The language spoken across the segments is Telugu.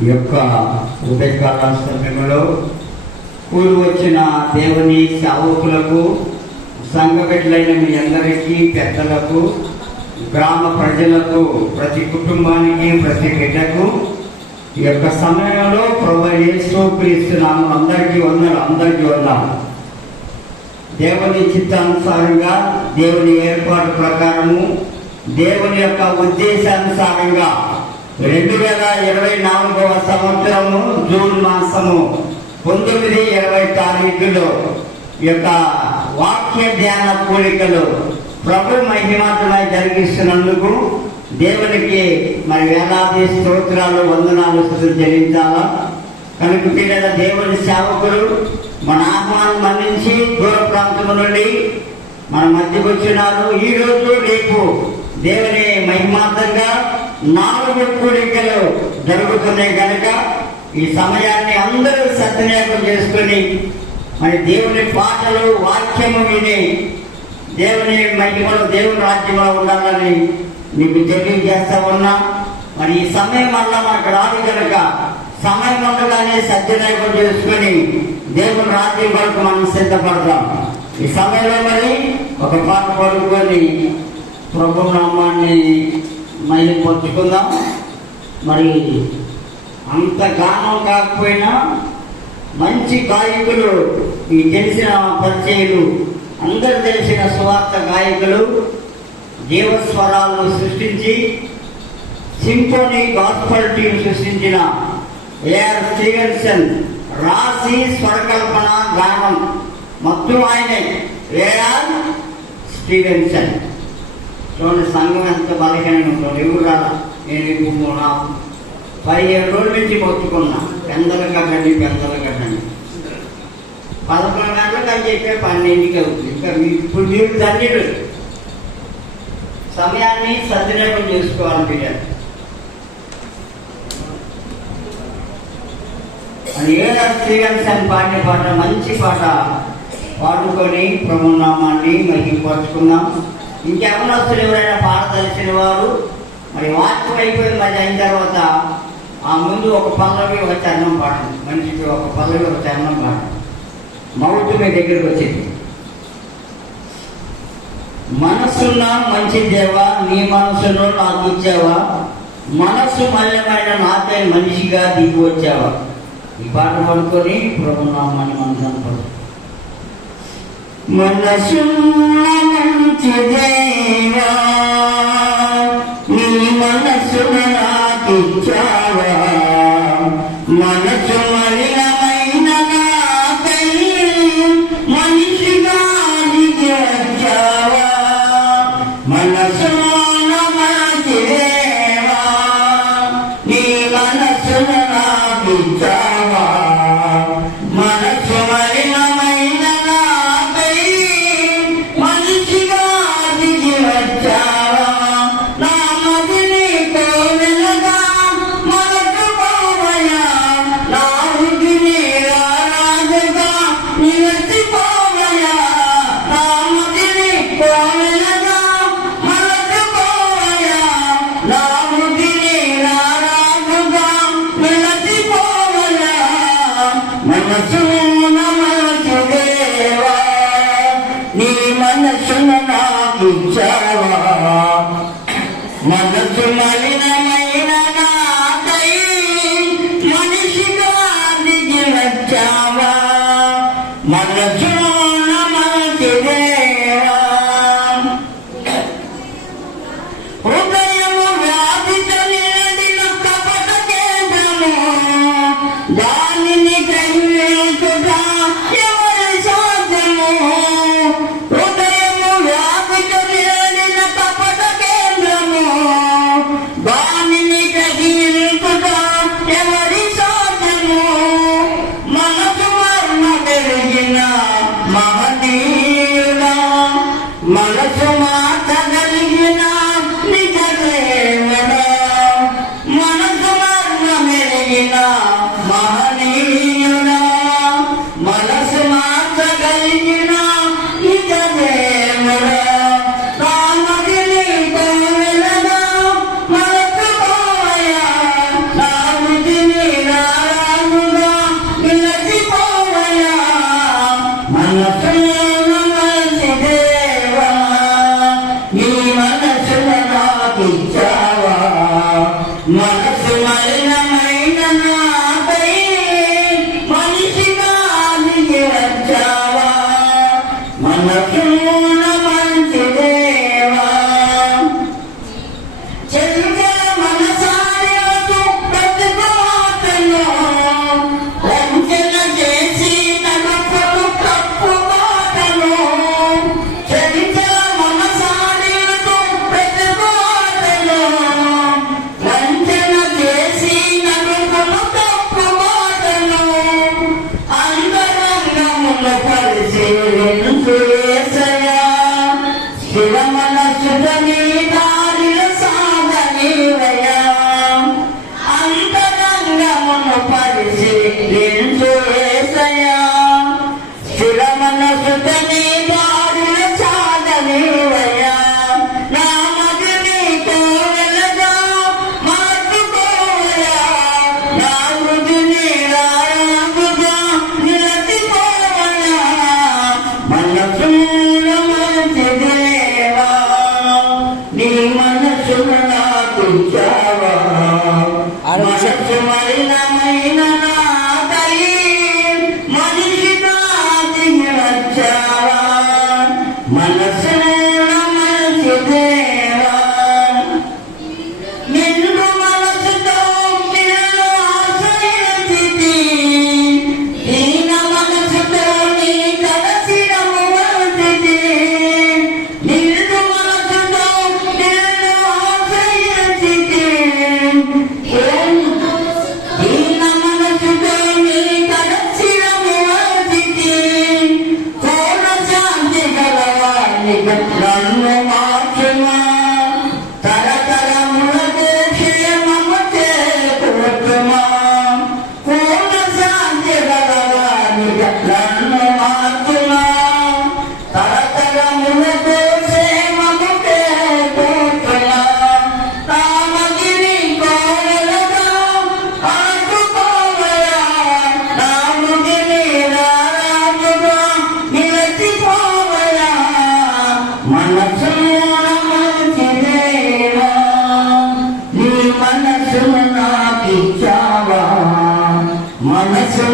ఈ యొక్క ఉదయకాల సమయంలో కూలి వచ్చిన దేవుని సేవకులకు సంఘ బిడ్డలైన మీ అందరికీ పెద్దలకు గ్రామ ప్రజలకు ప్రతి కుటుంబానికి ప్రతి బిడ్డకు ఈ యొక్క సమయంలో ప్రభు యేసు క్రీస్తున్నాము అందరికీ వందలు అందరికీ వందాము దేవుని చిత్తానుసారంగా దేవుని ఏర్పాటు ప్రకారము దేవుని యొక్క ఉద్దేశానుసారంగా రెండు వేల ఇరవై నాలుగవ సంవత్సరము జూన్ మాసము పంతొమ్మిది ఇరవై తారీఖులో యొక్క వాక్య ధ్యాన కూడికలు ప్రభు మహిమాత్మై జరిగిస్తున్నందుకు దేవునికి మరి వేలాది స్తోత్రాలు వందనాలు స్థుతులు చెల్లించాలా? కనుక పిల్లల దేవుని సేవకులు మన ఆహ్వానం మన్నించి దూర ప్రాంతం నుండి మన మధ్యకు వచ్చినారు. ఈ రోజు రేపు దేవుని మహిమాంతంగా నాలుగు కూడికలు జరుగుతున్నాయి కనుక ఈ సమయాన్ని అందరూ సద్వినియోగం చేసుకొని మరి దేవుని పాటలు వాక్యము విని దేవుని మహిమలో దేవుని రాజ్యంలో ఉండాలని మీకు తెలియజేస్తా ఉన్నా. మరి ఈ సమయం వల్ల మనకు రాదు కనుక సమయం ఉండగానే సత్యనాయకులు చేసుకుని దేవుని రాజ్యం వరకు మనం సిద్ధపడతాం ఈ సమయంలో మరి ఒక పాట పడుకొని ప్రభు నామాన్ని మళ్ళీ పట్టుకుందాం మరి అంత గానం కాకపోయినా మంచి గాయకులు ఈ తెలిసిన పరిచయులు అందరు తెలిసిన సువార్త గాయకులు జీవస్వరాలను సృష్టించి సింఫోనీ గాస్పల్ టీం సృష్టించిన ఏఆర్ స్టీవెన్సన్ రాసి స్వరకల్పన గానం. మొత్తం ఆయనే ఏఆర్ స్టీవెన్సన్ చూడండి సంఘం ఎంత బలహీనంగా ఉంటుంది ఎవరు నేను ఇప్పుడు నా పదిహేను రోజుల నుంచి మొత్తుకున్నా పెందలు కట్టండి పెందలు కట్టండి. పదకొండు గంటలకు అని చెప్పే పన్నెండుకి అవుతుంది. ఇంకా ఇప్పుడు మీరు తండ్రి సమయాన్ని సద్వినియోగం చేసుకోవాలి పిల్లలు అది ఏదో శ్రీగంశన్ పాడిన పాట మంచి పాట పాడుకొని ప్రభునామాన్ని మహిపరుచుకుందాం. ఇంకెవరస్తులు ఎవరైనా పాడదలిచిన వారు మరి వాక్యం అయిపోయి మరి అయిన తర్వాత ఆ ముందు ఒక పల్లవి ఒక చరణం పాడండి. మనిషికి ఒక పల్లవి ఒక చరణం పాడండి. మౌతు మీ దగ్గరికి వచ్చింది. మనసున్న మంచి దేవా నీ మనసును నాకు ఇచ్చావా? మనసు మల్లెమైన నాపై మనిషిగా దిగి వచ్చావా? ఈ పాట పడుకొని ప్రభునామాన్ని మనం కనపడు మనసున్న మంచి దేవా నీ మనసును Manakya శివమనసుదని దారిల అంతరంగమును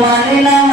one